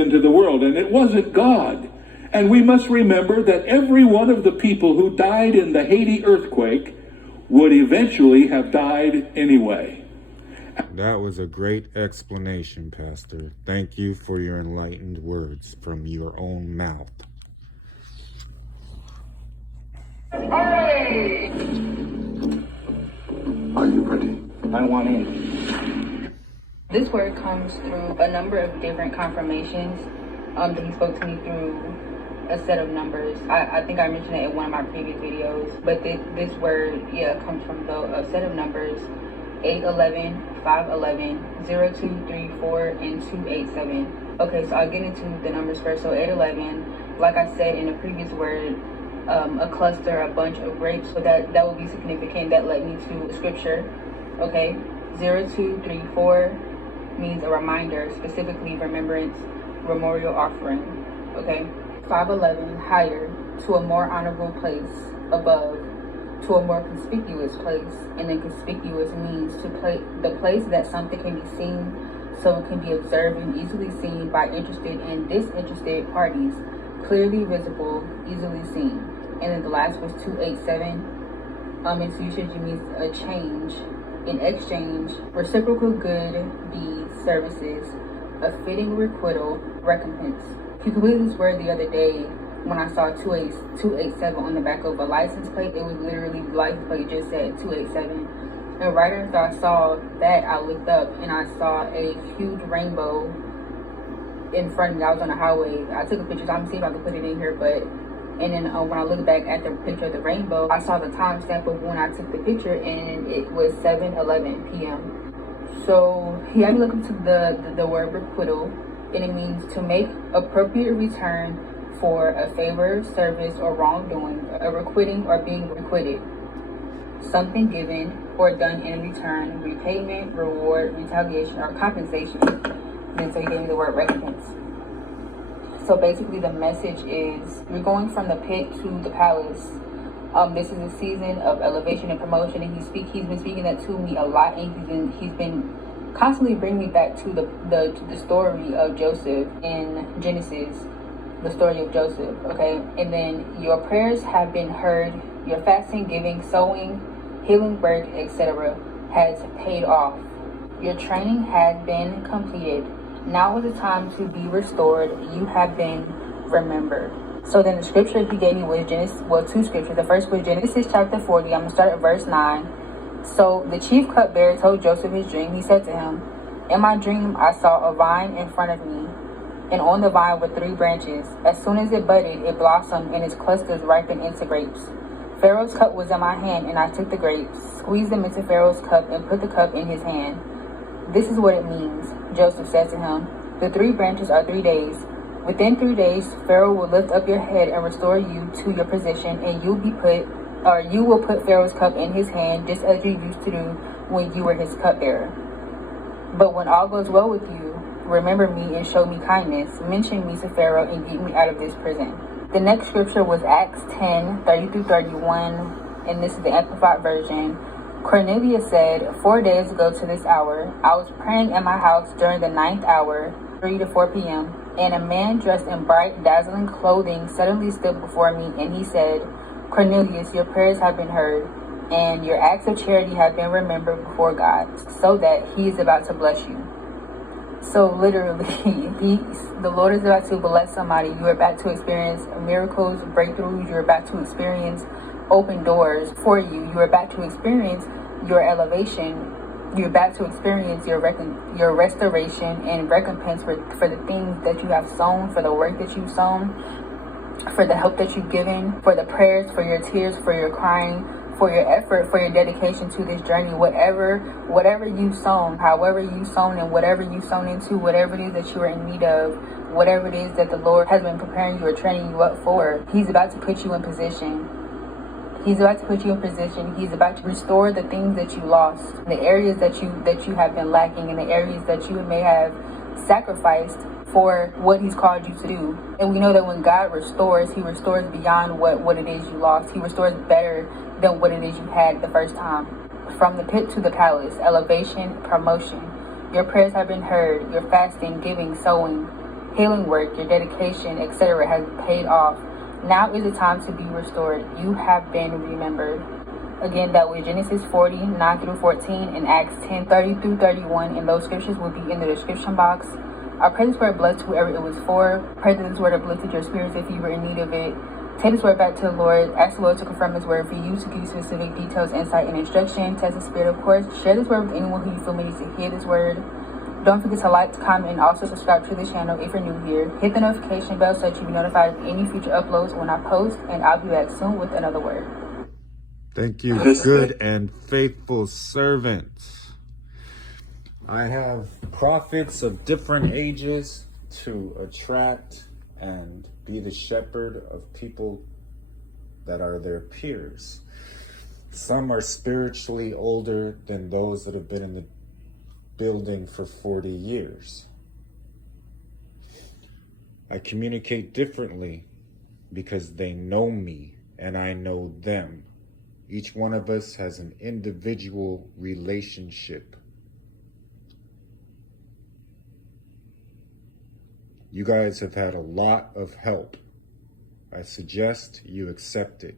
into the world, and it wasn't God. And we must remember that every one of the people who died in the Haiti earthquake would eventually have died anyway. That was a great explanation, Pastor. Thank you for your enlightened words from your own mouth. Are you ready? I want in. This word comes through a number of different confirmations that he spoke to me through a set of numbers. I think I mentioned it in one of my previous videos, but this word, comes from a set of numbers: 811, 511, 0234, and 287. Okay, so I'll get into the numbers first. So 811, like I said in the previous word, a cluster, a bunch of grapes. So that will be significant. That led me to scripture. Okay, 0234 means a reminder, specifically remembrance, memorial offering. Okay, 511, higher, to a more honorable place, above, to a more conspicuous place. And then conspicuous means the place that something can be seen, so it can be observed and easily seen by interested and disinterested parties, clearly visible, easily seen. And then the last was 287. Its usage means a change, in exchange, reciprocal good deeds, services, a fitting requital, recompense. He completed this word the other day when I saw 287 on the back of a license plate. It was literally, the license plate just said 287. And right after I saw that, I looked up and I saw a huge rainbow in front of me. I was on the highway. I took a picture, so I'm seeing if I can put it in here, and then when I looked back at the picture of the rainbow, I saw the timestamp of when I took the picture, and it was 7:11 p.m. So he had me look into the word requital, and it means to make appropriate return for a favor, service, or wrongdoing, a requiting or being requited, something given or done in return, repayment, reward, retaliation, or compensation. Then so he gave me the word recompense. So basically the message is, we're going from the pit to the palace. This is a season of elevation and promotion, and he's been speaking that to me a lot, and he's been constantly bringing me back to the story of Joseph in Genesis, the story of Joseph. Okay, and then your prayers have been heard, your fasting, giving, sowing, healing work, etc. has paid off. Your training has been completed. Now is the time to be restored. You have been remembered. So then the scripture he gave me was two scriptures. The first was Genesis chapter 40. I'm going to start at verse 9. So the chief cupbearer told Joseph his dream. He said to him, in my dream I saw a vine in front of me, and on the vine were 3 branches. As soon as it budded, it blossomed, and its clusters ripened into grapes. Pharaoh's cup was in my hand, and I took the grapes, squeezed them into Pharaoh's cup, and put the cup in his hand. This is what it means. Joseph said to him, the 3 branches are 3 days. Within 3 days, Pharaoh will lift up your head and restore you to your position, and you will put Pharaoh's cup in his hand, just as you used to do when you were his cupbearer. But when all goes well with you, remember me and show me kindness. Mention me to Pharaoh and get me out of this prison. The next scripture was Acts 10:30-31, and this is the Amplified Version. Cornelius said, 4 days ago to this hour, I was praying in my house during the 9th hour, 3 to 4 p.m., and a man dressed in bright, dazzling clothing suddenly stood before me, and he said, Cornelius, your prayers have been heard, and your acts of charity have been remembered before God, so that he is about to bless you. So literally, the Lord is about to bless somebody. You are about to experience miracles, breakthroughs. You're about to experience open doors for you. You're about to experience your elevation. You're about to experience your restoration and recompense for the things that you have sown, for the work that you've sown, for the help that you've given, for the prayers, for your tears, for your crying, for your effort, for your dedication to this journey. Whatever you've sown, however you've sown, and whatever you've sown into, whatever it is that you are in need of, whatever it is that the Lord has been preparing you or training you up for, He's about to put you in position. He's about to put you in position. He's about to restore the things that you lost, the areas that you have been lacking, and the areas that you may have sacrificed for what He's called you to do. And we know that when God restores, He restores beyond what it is you lost. He restores better than what it is you had the first time. From the pit to the palace, elevation, promotion. Your prayers have been heard. Your fasting, giving, sowing, healing work, your dedication, etc. has paid off. Now is the time to be restored. You have been remembered. Again, that was Genesis 40, 9 through 14, and Acts 10, 30 through 31. And those scriptures will be in the description box. I pray this word blessed whoever it was for. Pray that this word uplifted your spirits if you were in need of it. Take this word back to the Lord. Ask the Lord to confirm His word for you, to give you specific details, insight, and instruction. Test the spirit, of course. Share this word with anyone who you feel needs to hear this word. Don't forget to like, comment, and also subscribe to the channel if you're new here. Hit the notification bell so that you'll be notified of any future uploads when I post, and I'll be back soon with another word. Thank you, good and faithful servant. I have prophets of different ages to attract and be the shepherd of people that are their peers. Some are spiritually older than those that have been in the building for 40 years. I communicate differently because they know me and I know them. Each one of us has an individual relationship. You guys have had a lot of help. I suggest you accept it.